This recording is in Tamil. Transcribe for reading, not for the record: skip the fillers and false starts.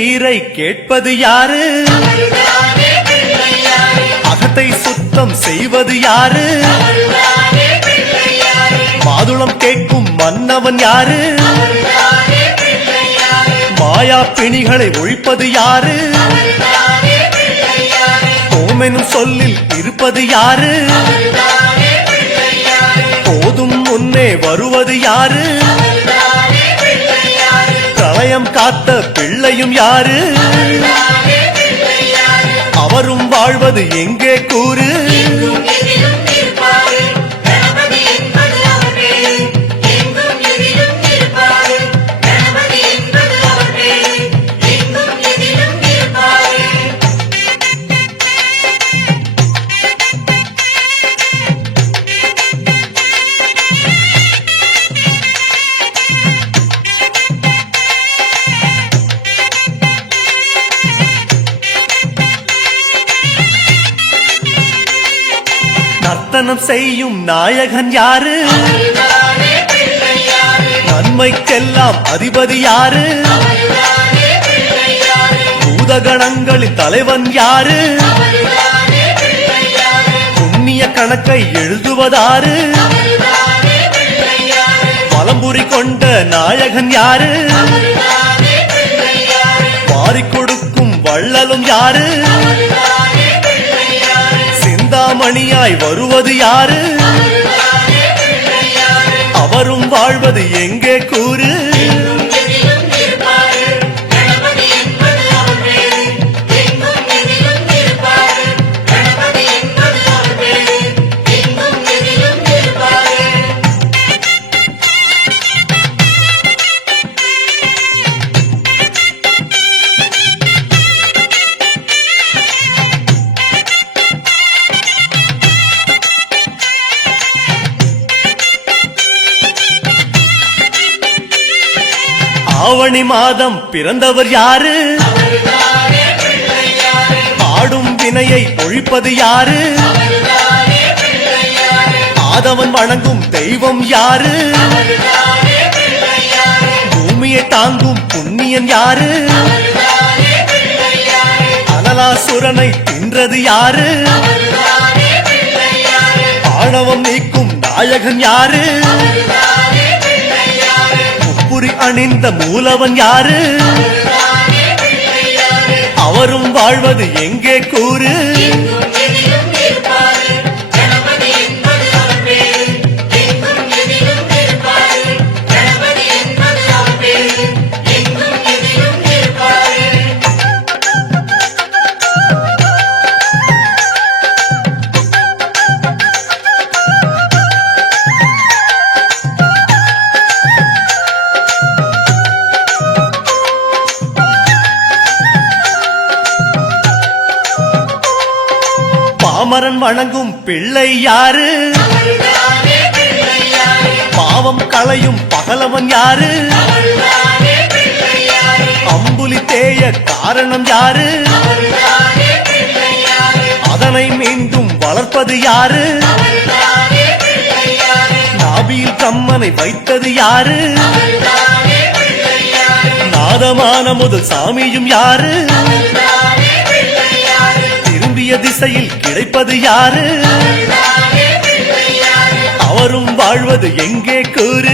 கீரை கேட்பது யாரு? அகத்தை சுத்தம் செய்வது யாரு? மாதுளம் கேட்கும் மன்னவன் யாரு? மாயா பிணிகளை ஒழிப்பது யாரு? ஓமெனும் சொல்லில் இருப்பது யாரு? போதும் முன்னே வருவது யாரு? பிரளயம் காத்த பிள்ளையும் யாரு? அவரும் வாழ்வது எங்கே கூறு? நர்த்தனம் செய்யும் நாயகன் யாரு? நன்மைக்கெல்லாம் அதிபதி யாரு? பூதகணங்களின் தலைவன் யாரு? புண்ணிய கணக்கை எழுதுவதாரு? பலம்புரி கொண்ட நாயகன் யாரு? வாரிக் கொடுக்கும் வள்ளலும் யாரு? சிந்தாமணியாய் வருவது யாரு? அவரும் வாழ்வது எங்கே கூறு? ஆவணி மாதம் பிறந்தவர் யாரு? ஆடும் வினையை ஒழிப்பது யாரு? ஆதவன் வணங்கும் தெய்வம் யாரு? பூமியை தாங்கும் புண்ணியன் யாரு? அனலாசுரனை தின்றது யாரு? ஆணவம் நீக்கும் நாயகன் யாரு? அணிந்த மூலவன் யாரு? அவரும் வாழ்வது எங்கே கூறு? பாமரன் வணங்கும் பிள்ளை யாரு? பாவம் களையும் பகலவன் யாரு? அம்புலி தேய காரணம் யாரு? அதனை மீண்டும் வளர்ப்பது யாரு? நாபியில் கம்மனை வைத்தது யாரு? நாதமான முதல் சாமியும் யாரு? திசையில் கிடைப்பது யாரு? அவரும் வாழ்வது எங்கே கூறு?